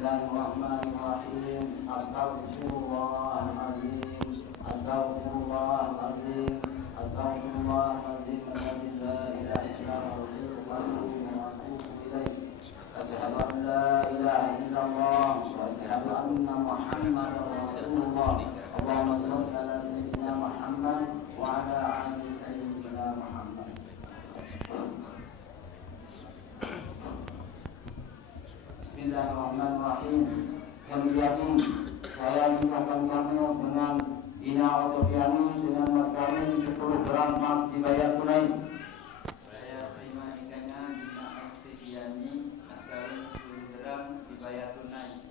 Bismillahirrahmanirrahim. Astaghfirullahaladzim. Astaghfirullahaladzim. Astaghfirullahaladzim. La ilaha illallah wa atubu ilaih. Asyhadu an la ilaha illallah wa asyhadu anna Muhammadar Rasulullah. Allahumma shalli ala sayyidina Muhammad wa ala ali sayyidina Muhammad. Bismillahirrahmanirrahim. Kemudian saya nikahkan kamu dengan Ina Otopiani dengan mas kawin 10 gram emas dibayar tunai. Saya terima nikahnya Ina Otopiani, mas kawin 10 gram dibayar tunai.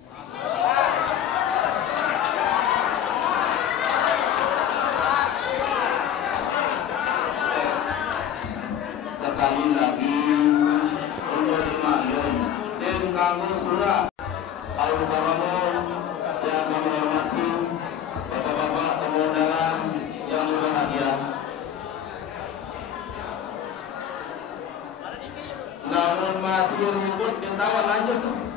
Sekali lagi untuk dimaklum dan kamu surah kalau kamu yang kami hormati, bapak-bapak tamu undangan yang berbahagia. Namun masih ribut ketawa lanjut.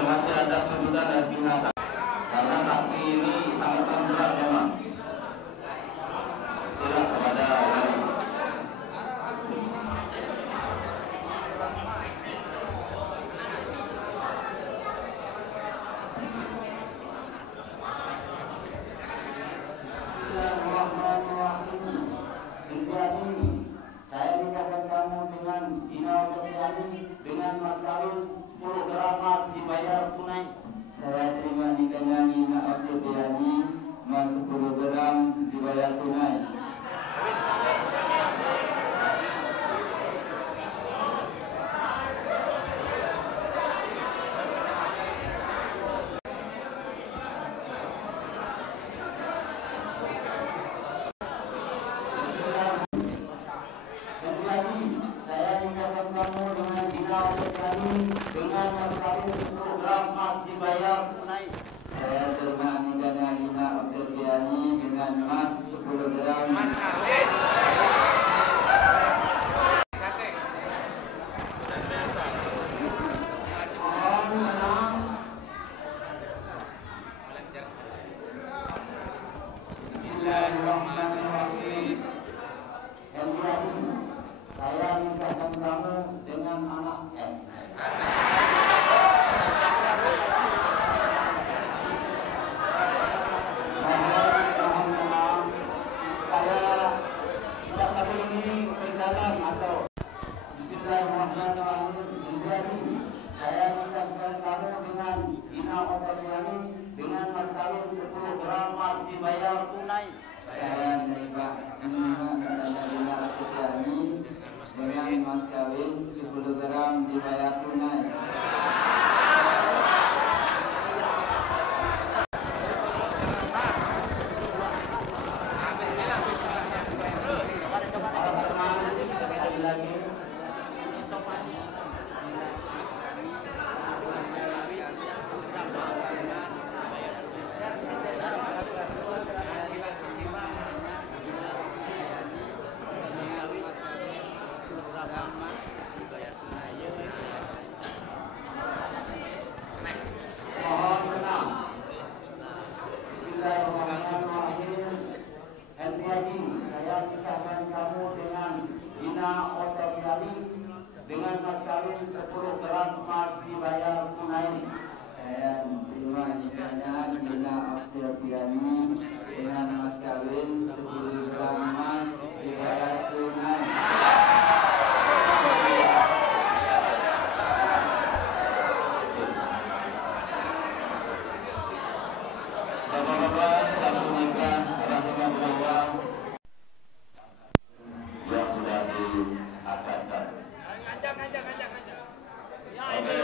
Masih ada tuntutan dan pihak karena saksi ini sangat-sangat berat memang. Silakan kepada wali. Bismillahirrahmanirrahim. Jadi saya nikahkan kamu dengan Ina Otopiani dengan mas kawin 10 gram emas dibayar tunai. Saya terima nikahnya Ina Otopiani, mas 10 gram dibayar tunai. Saya nikahkan kamu dengan Ina Otopiani dengan mas kawin 10 gram emas dibayar tunai. Saya terima nikahnya Ina Otopiani dengan mas 10 gram mas kawin. Bismillahirrahmanirrahim. Kemudian saya nikahkan kamu dengan anak M. Mohon maaf, saya tidak tahu ini berjalan atau. Bismillahirrahmanirrahim. Kemudian saya nikahkan kamu dengan Ina Otopiani dengan mas kawin 10 gram emas dibayar tunai. Saya menerima Ina Otopiani dengan mas kawin 10 gram dibayar tunai. Mohon tenang. Bismillahirrahmanirrahim. Hati-hati, saya nikahkan kamu dengan Ina Otopiani dengan mas kawin 10 gram emas dibayar tunai. Saya menerima nikahnya Ina Otopiani dengan mas kawin 10 gram emas dibayar tunai. Bapak-bapak, saksi nikah rahimahullah yang sudah diakadkan. Oke,